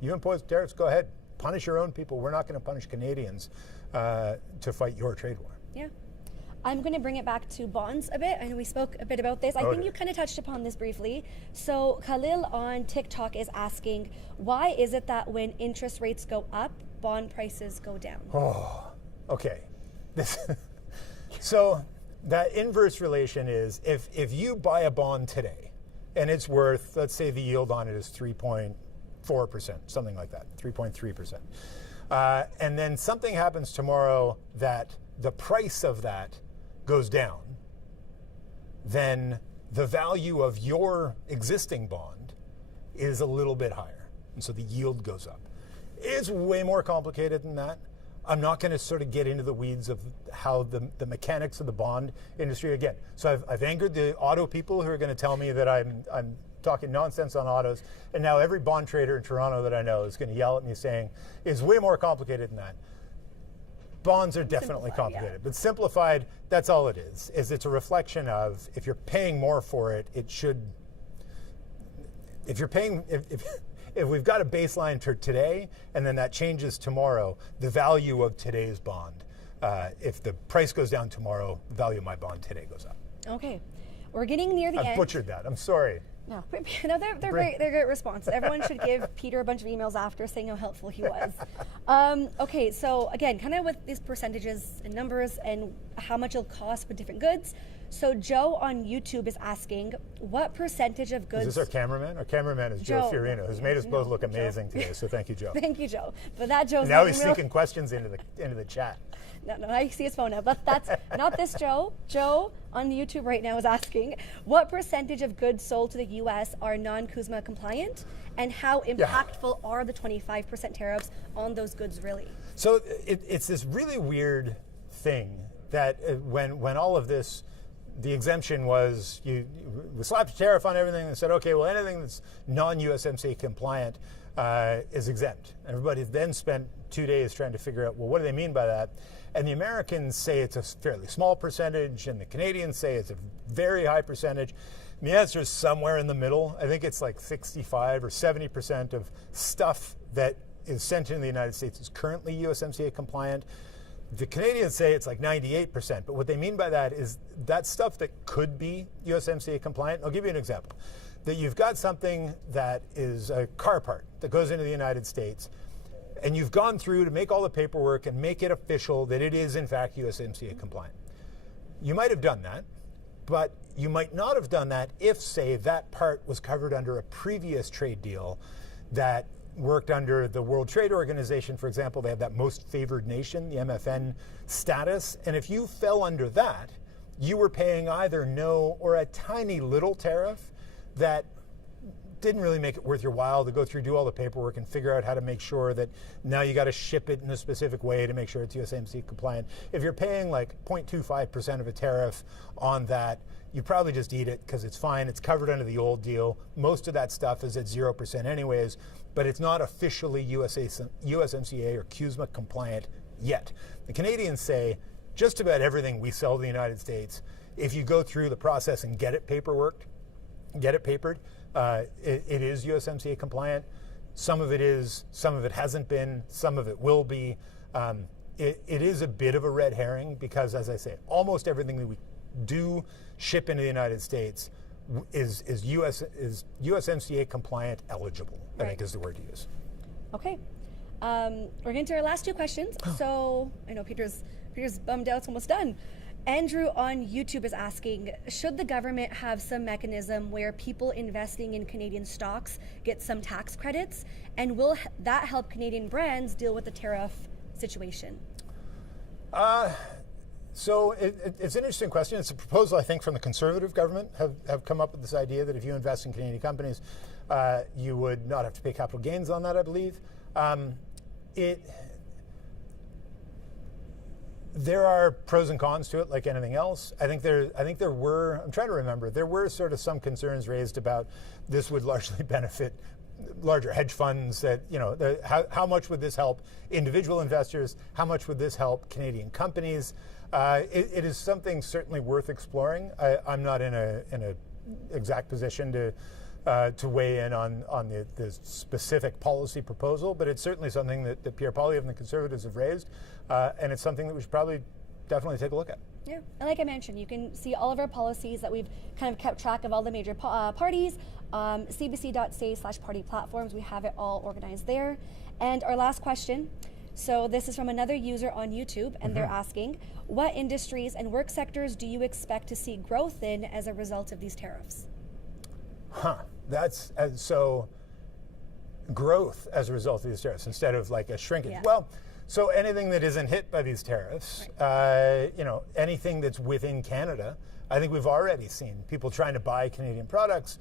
you impose tariffs, go ahead, punish your own people. We're not going to punish Canadians to fight your trade war. Yeah. I'm going to bring it back to bonds a bit. I know we spoke a bit about this. I think you kind of touched upon this briefly. So Khalil on TikTok is asking, why is it that when interest rates go up, bond prices go down? Oh, okay. So that inverse relation is if you buy a bond today and it's worth, let's say the yield on it is 3.4%, something like that, 3.3%. And then something happens tomorrow that the price of that goes down, then the value of your existing bond is a little bit higher. And so the yield goes up. It's way more complicated than that. I'm not going to sort of get into the weeds of how the mechanics of the bond industry again. So I've angered the auto people who are going to tell me that I'm talking nonsense on autos, and now every bond trader in Toronto that I know is going to yell at me saying it's way more complicated than that. Bonds are definitely complicated, but simplified, that's all it is it's a reflection of if you're paying more for it, it should, if we've got a baseline for today and then that changes tomorrow, the value of today's bond, if the price goes down tomorrow, the value of my bond today goes up. Okay, we're getting near the end. I butchered that, I'm sorry. No, they're great. They're great response. Everyone should give Peter a bunch of emails after saying how helpful he was. Okay, so again, kind of with these percentages and numbers and how much it'll cost for different goods. So Joe on YouTube is asking, what percentage of goods... Is this our cameraman? Our cameraman is Joe Fiorino, who's made us both look amazing today, so thank you, Joe. Thank you, Joe. But that Joe's now he's sneaking questions into the chat. No, I see his phone now, but that's not this Joe. Joe on YouTube right now is asking, what percentage of goods sold to the U.S. are non-CUSMA compliant, and how impactful are the 25% tariffs on those goods really? So it's this really weird thing that when all of this, the exemption was, we slapped a tariff on everything and said, okay, well, anything that's non-USMCA compliant is exempt. Everybody then spent 2 days trying to figure out, well, what do they mean by that? And the Americans say it's a fairly small percentage, and the Canadians say it's a very high percentage. And the answer is somewhere in the middle. I think it's like 65 or 70% of stuff that is sent into the United States is currently USMCA compliant. The Canadians say it's like 98%, but what they mean by that is that stuff that could be USMCA compliant. I'll give you an example. That you've got something that is a car part that goes into the United States, and you've gone through to make all the paperwork and make it official that it is in fact USMCA compliant. You might have done that, but you might not have done that if, say, that part was covered under a previous trade deal that worked under the World Trade Organization, for example. They have that most favored nation, the MFN status, and if you fell under that, you were paying either no or a tiny little tariff that didn't really make it worth your while to go through, do all the paperwork and figure out how to make sure that now you got to ship it in a specific way to make sure it's USMCA compliant. If you're paying like 0.25% of a tariff on that, you probably just eat it because it's fine. It's covered under the old deal. Most of that stuff is at 0% anyways, but it's not officially USMCA or CUSMA compliant yet. The Canadians say just about everything we sell to the United States, if you go through the process and get it papered, it is USMCA compliant. Some of it is, some of it hasn't been, some of it will be. It is a bit of a red herring because, as I say, almost everything that we do ship into the United States is USMCA compliant eligible, I think is the word to use. Okay. We're getting to our last two questions. So I know Peter's bummed out. It's almost done. Andrew on YouTube is asking, should the government have some mechanism where people investing in Canadian stocks get some tax credits? And will that help Canadian brands deal with the tariff situation? So it's an interesting question. It's a proposal, I think, from the Conservative government have come up with this idea that if you invest in Canadian companies, you would not have to pay capital gains on that, I believe. There are pros and cons to it, like anything else. I think there were. I'm trying to remember. There were sort of some concerns raised about this would largely benefit larger hedge funds. That how much would this help individual investors? How much would this help Canadian companies? It is something certainly worth exploring. I'm not in a exact position to weigh in on the specific policy proposal, but it's certainly something that Pierre Poilievre and the Conservatives have raised, and it's something that we should probably definitely take a look at. Yeah, and like I mentioned, you can see all of our policies that we've kind of kept track of all the major parties, CBC.ca/party platforms. We have it all organized there. And our last question, so this is from another user on YouTube, and they're asking, what industries and work sectors do you expect to see growth in as a result of these tariffs? That's so growth as a result of these tariffs instead of like a shrinkage. Yeah. Well, so anything that isn't hit by these tariffs, anything that's within Canada, I think we've already seen people trying to buy Canadian products.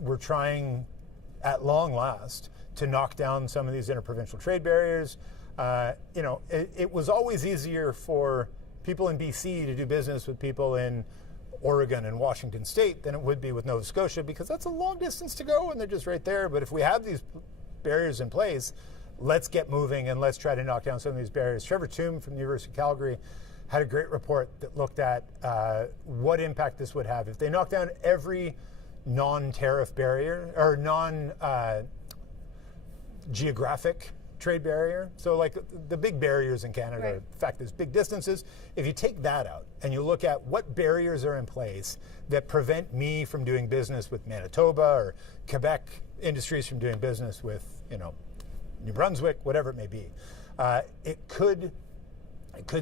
We're trying, at long last, to knock down some of these interprovincial trade barriers. It was always easier for people in BC to do business with people in Oregon and Washington State than it would be with Nova Scotia, because that's a long distance to go and they're just right there. But if we have these barriers in place, let's get moving and let's try to knock down some of these barriers. Trevor Toome from the University of Calgary had a great report that looked at what impact this would have if they knock down every non-tariff barrier or non-geographic trade barrier. So like the big barriers in Canada, Right. in fact, there's big distances. If you take that out and you look at what barriers are in place that prevent me from doing business with Manitoba or Quebec industries from doing business with, New Brunswick, whatever it may be, it could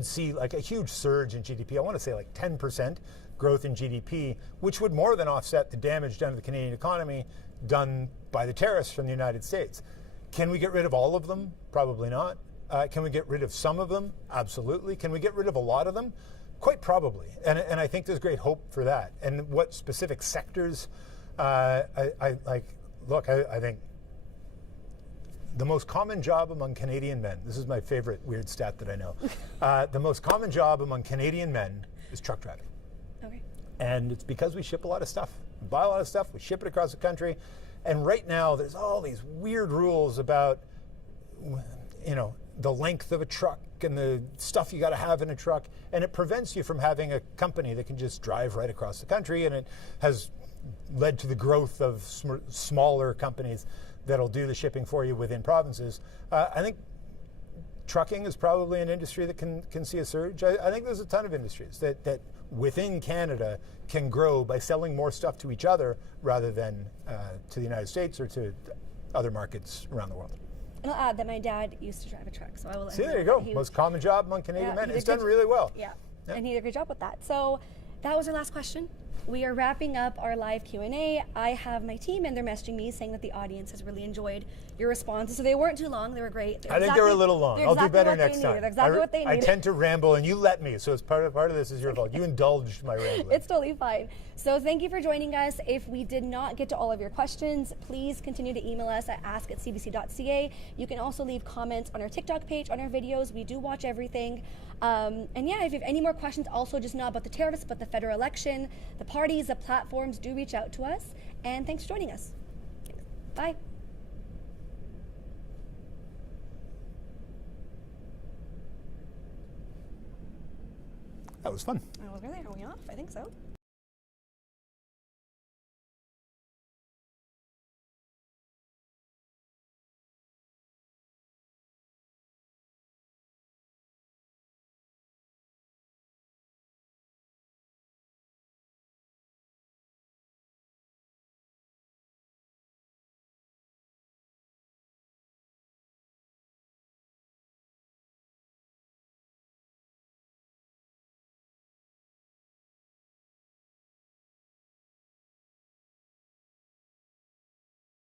see like a huge surge in GDP. I want to say like 10% growth in GDP, which would more than offset the damage done to the Canadian economy done by the tariffs from the United States. Can we get rid of all of them? Probably not. Can we get rid of some of them? Absolutely. Can we get rid of a lot of them? Quite probably. And I think there's great hope for that. And what specific sectors I think the most common job among Canadian men, this is my favorite weird stat that I know, the most common job among Canadian men is truck driving. Okay. And it's because we ship a lot of stuff. We buy a lot of stuff, we ship it across the country. And right now, there's all these weird rules about, the length of a truck and the stuff you got to have in a truck, and it prevents you from having a company that can just drive right across the country, and it has led to the growth of smaller companies that'll do the shipping for you within provinces. I think trucking is probably an industry that can see a surge. I think there's a ton of industries that within Canada can grow by selling more stuff to each other rather than to the United States or to other markets around the world. And I'll add that my dad used to drive a truck, so I will. See, there you go. Most common job among Canadian men. It's done really well. Yeah, and he did a great job with that. So that was our last question. We are wrapping up our live Q&A. I have my team, and they're messaging me saying that the audience has really enjoyed your responses. So they weren't too long. They were great. I think they were a little long. I'll do better next time. They're exactly what they I needed. tend to ramble, and you let me. So it's part of this is your fault. You indulged my rambling. It's totally fine. So thank you for joining us. If we did not get to all of your questions, please continue to email us at ask@cbc.ca. You can also leave comments on our TikTok page, on our videos. We do watch everything. And yeah, if you have any more questions, also just not about the tariffs, but the federal election, the parties, the platforms, do reach out to us. And thanks for joining us. Bye. That was fun. Are we off? I think so.